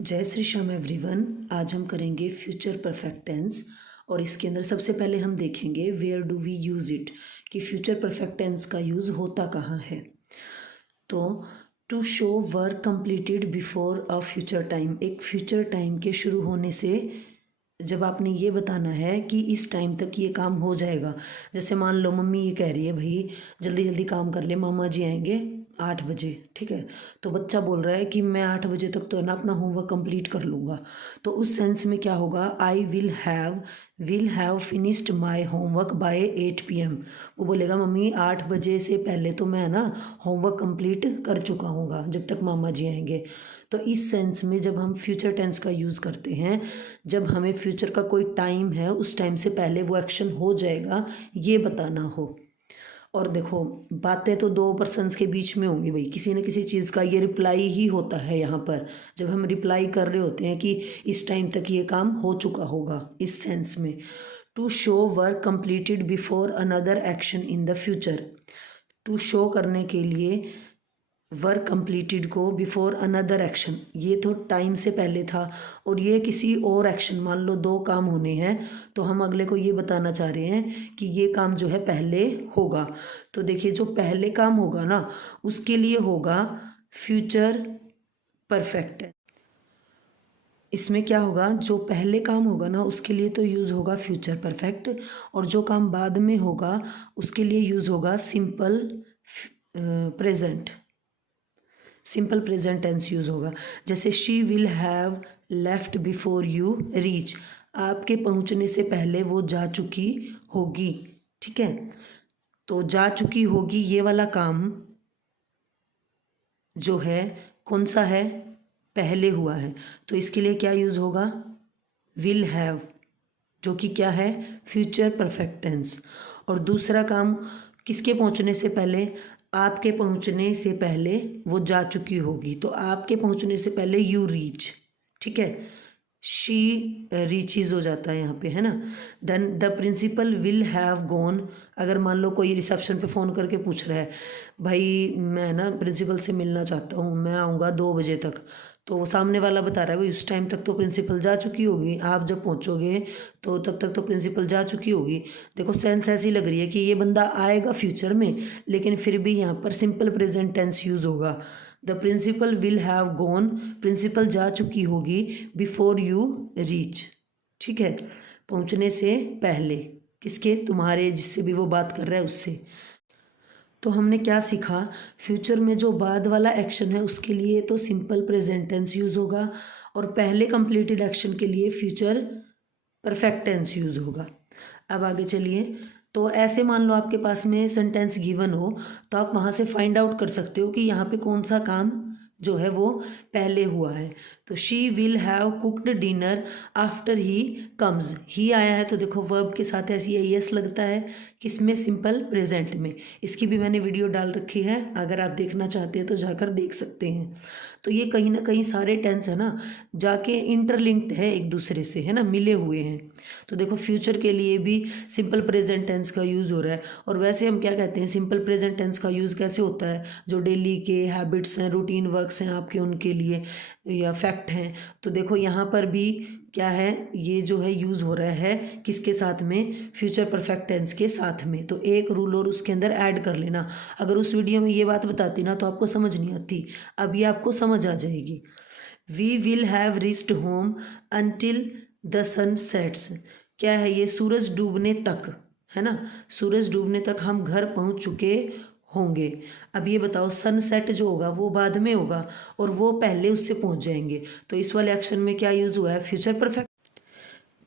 जय श्री श्याम एवरीवन। आज हम करेंगे फ्यूचर परफेक्ट टेंस और इसके अंदर सबसे पहले हम देखेंगे where do we use it, कि फ्यूचर परफेक्ट टेंस का यूज़ होता कहाँ है। तो to show work completed before a future time, एक फ्यूचर टाइम के शुरू होने से जब आपने ये बताना है कि इस टाइम तक ये काम हो जाएगा। जैसे मान लो मम्मी ये कह रही है भाई जल्दी जल्दी काम कर ले, मामा जी आएंगे 8 बजे, ठीक है। तो बच्चा बोल रहा है कि मैं 8 बजे तक तो है ना अपना होमवर्क कंप्लीट कर लूँगा। तो उस सेंस में क्या होगा, I will have finished my homework by 8 PM। वो बोलेगा मम्मी 8 बजे से पहले तो मैं ना होमवर्क कंप्लीट कर चुका हूँगा जब तक मामा जी आएंगे। तो इस सेंस में जब हम फ्यूचर टेंस का यूज़ करते हैं, जब हमें फ्यूचर का कोई टाइम है उस टाइम से पहले वो एक्शन हो जाएगा ये बताना हो। और देखो बातें तो दो पर्सन्स के बीच में होंगी भाई, किसी न किसी चीज़ का ये रिप्लाई ही होता है यहाँ पर। जब हम रिप्लाई कर रहे होते हैं कि इस टाइम तक ये काम हो चुका होगा, इस सेंस में। To show work completed before another action in the future, to show करने के लिए वर्क कंप्लीटेड को बिफोर अनदर एक्शन, ये तो टाइम से पहले था और ये किसी और एक्शन, मान लो दो काम होने हैं तो हम अगले को ये बताना चाह रहे हैं कि ये काम जो है पहले होगा। तो देखिए जो पहले काम होगा ना उसके लिए होगा फ्यूचर परफेक्ट। इसमें क्या होगा, जो पहले काम होगा ना उसके लिए तो यूज़ होगा फ्यूचर परफेक्ट, और जो काम बाद में होगा उसके लिए यूज़ होगा simple present. Simple present tense use होगा। जैसे she will have left before you reach, आपके पहुंचने से पहले वो जा चुकी होगी, ठीक है। तो जा चुकी होगी ये वाला काम जो है कौन सा है, पहले हुआ है, तो इसके लिए क्या यूज़ होगा, विल हैव, जो कि क्या है फ्यूचर परफेक्ट टेंस। और दूसरा काम किसके पहुंचने से पहले, आपके पहुंचने से पहले वो जा चुकी होगी, तो आपके पहुंचने से पहले यू रीच, ठीक है। शी रीचीज हो जाता है यहाँ पे, है ना। Then the principal will have gone, अगर मान लो कोई रिसेप्शन पे फ़ोन करके पूछ रहा है भाई मैं ना प्रिंसिपल से मिलना चाहता हूँ, मैं आऊँगा 2 बजे तक, तो वो सामने वाला बता रहा है भाई उस टाइम तक तो प्रिंसिपल जा चुकी होगी, आप जब पहुंचोगे तो तब तक तो प्रिंसिपल जा चुकी होगी। देखो सेंस ऐसी लग रही है कि ये बंदा आएगा फ्यूचर में, लेकिन फिर भी यहाँ पर सिंपल प्रेजेंट टेंस यूज़ होगा। The principal will have gone, principal जा चुकी होगी बिफोर यू रीच, ठीक है, पहुंचने से पहले, किसके, तुम्हारे, जिससे भी वो बात कर रहा है उससे। तो हमने क्या सीखा, फ्यूचर में जो बाद वाला एक्शन है उसके लिए तो सिंपल प्रेजेंट टेंस यूज़ होगा, और पहले कंप्लीटेड एक्शन के लिए फ्यूचर परफेक्ट टेंस यूज़ होगा। अब आगे चलिए। तो ऐसे मान लो आपके पास में सेंटेंस गिवन हो तो आप वहाँ से फाइंड आउट कर सकते हो कि यहाँ पे कौन सा काम जो है वो पहले हुआ है। तो she will have cooked dinner after he comes, he आया है तो देखो वर्ब के साथ ऐसी एस लगता है, किसमें, सिंपल प्रेजेंट में। इसकी भी मैंने वीडियो डाल रखी है, अगर आप देखना चाहते हैं तो जाकर देख सकते हैं। तो ये कहीं ना कहीं सारे टेंस है ना जाके इंटरलिंक्ड है एक दूसरे से, है ना, मिले हुए हैं। तो देखो फ्यूचर के लिए भी सिंपल प्रेजेंट टेंस का यूज़ हो रहा है। और वैसे हम क्या कहते हैं, सिंपल प्रेजेंट टेंस का यूज़ कैसे होता है, जो डेली के हैबिट्स हैं, रूटीन वर्क्स हैं आपके, उनके लिए या फैक्ट हैं। तो देखो यहाँ पर भी क्या है, ये जो है यूज़ हो रहा है किसके साथ में, फ्यूचर परफेक्ट टेंस के साथ में। तो एक रूल और उसके अंदर ऐड कर लेना। अगर उस वीडियो में ये बात बताती ना तो आपको समझ नहीं आती, अब ये आपको समझ आ जाएगी। We will have reached home until the sun sets, क्या है ये, सूरज डूबने तक, है ना, सूरज डूबने तक हम घर पहुंच चुके होंगे। अब ये बताओ सनसेट जो होगा वो बाद में होगा और वो पहले उससे पहुंच जाएंगे, तो इस वाले एक्शन में क्या यूज़ हुआ है, future perfect.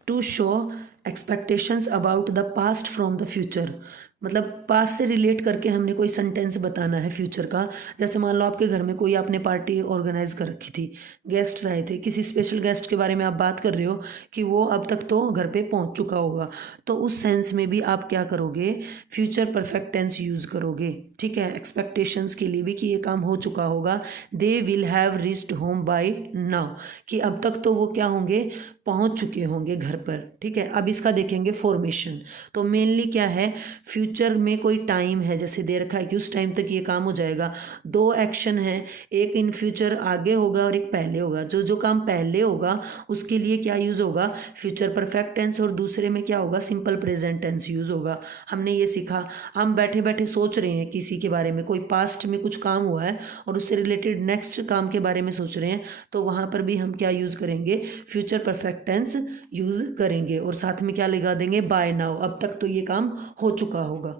To show expectations about the past from the future, मतलब पास्ट से रिलेट करके हमने कोई सेंटेंस बताना है फ्यूचर का। जैसे मान लो आपके घर में कोई आपने पार्टी ऑर्गेनाइज कर रखी थी, गेस्ट्स आए थे, किसी स्पेशल गेस्ट के बारे में आप बात कर रहे हो कि वो अब तक तो घर पे पहुंच चुका होगा, तो उस सेंस में भी आप क्या करोगे, फ्यूचर परफेक्ट टेंस यूज़ करोगे, ठीक है। एक्सपेक्टेशंस के लिए भी कि ये काम हो चुका होगा, they will have reached home by now, कि अब तक तो वो क्या होंगे, पहुंच चुके होंगे घर पर, ठीक है। अब इसका देखेंगे फॉर्मेशन। तो मेनली क्या है, फ्यूचर में कोई टाइम है जैसे दे रखा है कि उस टाइम तक ये काम हो जाएगा। दो एक्शन है, एक इन फ्यूचर आगे होगा और एक पहले होगा। जो जो काम पहले होगा उसके लिए क्या यूज़ होगा, फ्यूचर परफेक्ट टेंस, और दूसरे में क्या होगा, सिंपल प्रेजेंट टेंस यूज़ होगा। हमने ये सीखा, हम बैठे बैठे सोच रहे हैं किसी के बारे में, कोई पास्ट में कुछ काम हुआ है और उससे रिलेटेड नेक्स्ट काम के बारे में सोच रहे हैं, तो वहाँ पर भी हम क्या यूज़ करेंगे, फ्यूचर परफेक्ट टेंस यूज़ करेंगे। और साथ में क्या लगा देंगे, बाय नाउ, अब तक तो ये काम हो चुका होगा।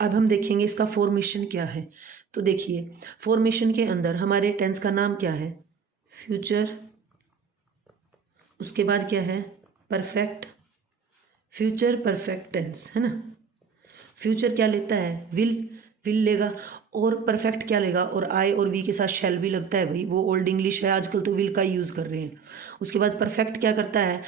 अब हम देखेंगे इसका फॉर्मेशन क्या है। तो देखिए फॉर्मेशन के अंदर हमारे टेंस का नाम क्या है, फ्यूचर, उसके बाद क्या है, परफेक्ट, फ्यूचर परफेक्ट टेंस, है ना। फ्यूचर क्या लेता है, विल लेगा, और परफेक्ट क्या लेगा, और आई और वी के साथ शैल भी लगता है भाई, वो ओल्ड इंग्लिश है, आजकल तो विल का यूज़ कर रहे हैं। उसके बाद परफेक्ट क्या करता है,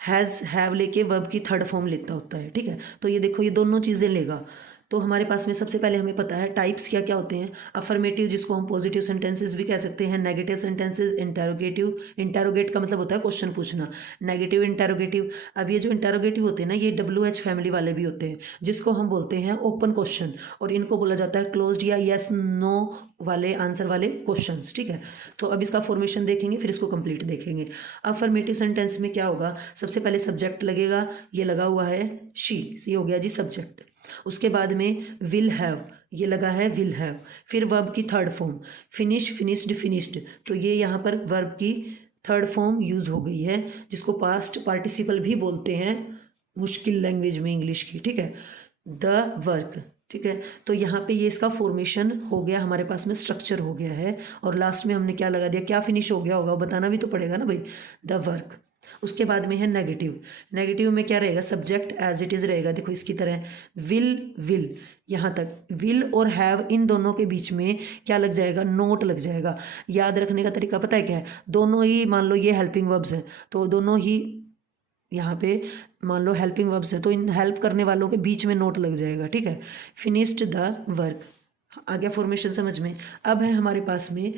हैज़ हैव लेके वर्ब की थर्ड फॉर्म लेता होता है, ठीक है। तो ये देखो ये दोनों चीज़ें लेगा। तो हमारे पास में सबसे पहले हमें पता है टाइप्स क्या क्या होते हैं। अफर्मेटिव जिसको हम पॉजिटिव सेंटेंसेस भी कह सकते हैं, नेगेटिव सेंटेंसेस, इंटेरोगेटिव, इंटेरोगेट का मतलब होता है क्वेश्चन पूछना, नेगेटिव इंटेरोगेटिव। अब ये जो इंटेरोगेटिव होते हैं ना, ये WH फैमिली वाले भी होते हैं, जिसको हम बोलते हैं ओपन क्वेश्चन, और इनको बोला जाता है क्लोज्ड या येस नो वाले आंसर वाले क्वेश्चंस, ठीक है। तो अब इसका फॉर्मेशन देखेंगे, फिर इसको कंप्लीट देखेंगे। अफर्मेटिव सेंटेंस में क्या होगा, सबसे पहले सब्जेक्ट लगेगा, ये लगा हुआ है शी, ये हो गया जी सब्जेक्ट। उसके बाद में विल हैव, ये लगा है विल हैव। फिर वर्ब की third form, finish, finished, finished, तो ये यहाँ पर वर्ब की थर्ड फॉर्म यूज़ हो गई है, जिसको पास्ट पार्टिसिपल भी बोलते हैं मुश्किल लैंग्वेज में इंग्लिश की, ठीक है, द वर्क, ठीक है। तो यहाँ पे ये इसका फॉर्मेशन हो गया, हमारे पास में स्ट्रक्चर हो गया है। और लास्ट में हमने क्या लगा दिया, क्या फिनिश हो गया होगा वो बताना भी तो पड़ेगा ना भाई, द वर्क। उसके बाद में है नेगेटिव। नेगेटिव में क्या रहेगा, सब्जेक्ट एज इट इज़ रहेगा, देखो इसकी तरह, विल यहाँ तक। विल और हैव इन दोनों के बीच में क्या लग जाएगा, नोट लग जाएगा। याद रखने का तरीका पता है क्या है, दोनों ही मान लो ये हेल्पिंग वर्ब्स हैं, तो दोनों ही यहाँ पे मान लो हेल्पिंग वर्ब्स है, तो इन हेल्प करने वालों के बीच में नोट लग जाएगा, ठीक है। फिनिश्ड द वर्क, आ गया फॉर्मेशन समझ में। अब है हमारे पास में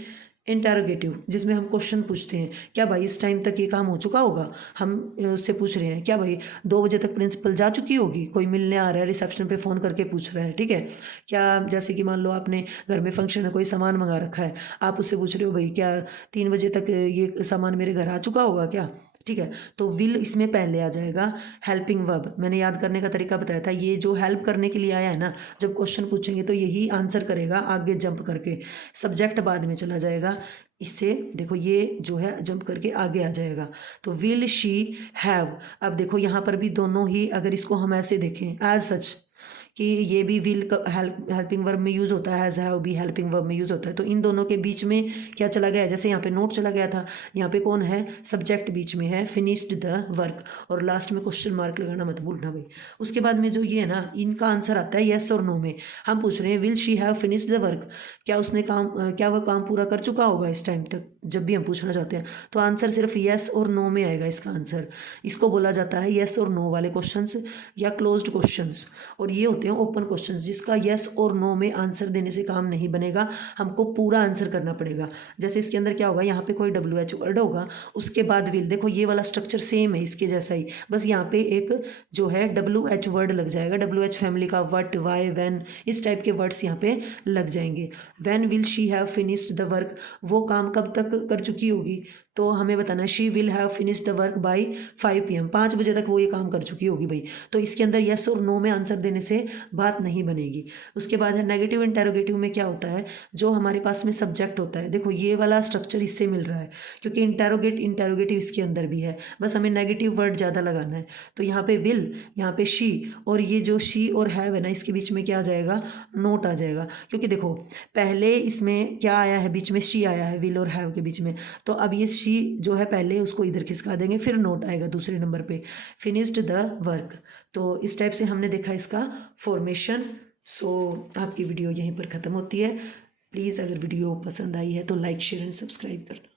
इंटेरोगेटिव, जिसमें हम क्वेश्चन पूछते हैं, क्या भाई इस टाइम तक ये काम हो चुका होगा। हम उससे पूछ रहे हैं, क्या भाई 2 बजे तक प्रिंसिपल जा चुकी होगी, कोई मिलने आ रहा है, रिसेप्शन पे फ़ोन करके पूछ रहा है, ठीक है। क्या जैसे कि मान लो आपने घर में फंक्शन है, कोई सामान मंगा रखा है, आप उससे पूछ रहे हो भाई क्या 3 बजे तक ये सामान मेरे घर आ चुका होगा क्या, ठीक है। तो विल इसमें पहले आ जाएगा। हेल्पिंग वर्ब मैंने याद करने का तरीका बताया था, ये जो हेल्प करने के लिए आया है ना, जब क्वेश्चन पूछेंगे तो यही आंसर करेगा आगे जंप करके, सब्जेक्ट बाद में चला जाएगा। इससे देखो ये जो है जंप करके आगे आ जाएगा। तो विल शी हैव, अब देखो यहाँ पर भी दोनों ही, अगर इसको हम ऐसे देखें एज सच कि ये भी विल हेल्पिंग वर्ब में यूज़ होता है, हैज़ हैव भी हेल्पिंग वर्ब में यूज़ होता है, तो इन दोनों के बीच में क्या चला गया, जैसे यहाँ पे नोट चला गया था, यहाँ पे कौन है, सब्जेक्ट बीच में है, फिनिश्ड द वर्क, और लास्ट में क्वेश्चन मार्क लगाना मत भूलना भाई। उसके बाद में जो ये है ना, इनका आंसर आता है येस और नो में। हम पूछ रहे हैं will she have finished the work, क्या उसने काम, क्या वह काम पूरा कर चुका होगा इस टाइम तक, जब भी हम पूछना चाहते हैं, तो आंसर सिर्फ येस और नो में आएगा इसका आंसर। इसको बोला जाता है येस और नो वाले क्वेश्चंस या क्लोज्ड क्वेश्चंस, और ये होते हैं ओपन क्वेश्चंस, जिसका येस और नो में आंसर देने से काम नहीं बनेगा, हमको पूरा आंसर करना पड़ेगा। जैसे इसके अंदर क्या होगा, यहाँ पे कोई WH वर्ड होगा, उसके बाद विल, देखो ये वाला स्ट्रक्चर सेम है इसके जैसा ही, बस यहाँ पे एक जो है WH वर्ड लग जाएगा, WH फैमिली का, वट, वाई, व्हेन, इस टाइप के वर्ड्स यहाँ पे लग जाएंगे। When will she have finished the work, वो काम कब तक कर चुकी होगी, तो हमें बताना है she will have finished the work by 5 PM, 5 बजे तक वो ये काम कर चुकी होगी भाई। तो इसके अंदर यस और नो में आंसर देने से बात नहीं बनेगी। उसके बाद है नेगेटिव इंटेरोगेटिव में क्या होता है, जो हमारे पास में सब्जेक्ट होता है, देखो ये वाला स्ट्रक्चर इससे मिल रहा है, क्योंकि इंटेरोगेटिव इसके अंदर भी है, बस हमें नेगेटिव वर्ड ज़्यादा लगाना है। तो यहाँ पे विल, यहाँ पे शी, और ये जो शी और हैव है ना, इसके बीच में क्या आ जाएगा, नोट आ जाएगा, क्योंकि देखो पहले इसमें क्या आया है, बीच में शी आया है विल और हैव के बीच में, तो अब ये शी जो है पहले उसको इधर खिसका देंगे, फिर नोट आएगा दूसरे नंबर पे, फिनिश्ड द वर्क। तो इस टाइप से हमने देखा इसका फॉर्मेशन। सो आपकी वीडियो यहीं पर ख़त्म होती है। प्लीज़ अगर वीडियो पसंद आई है तो लाइक, शेयर एंड सब्सक्राइब करना।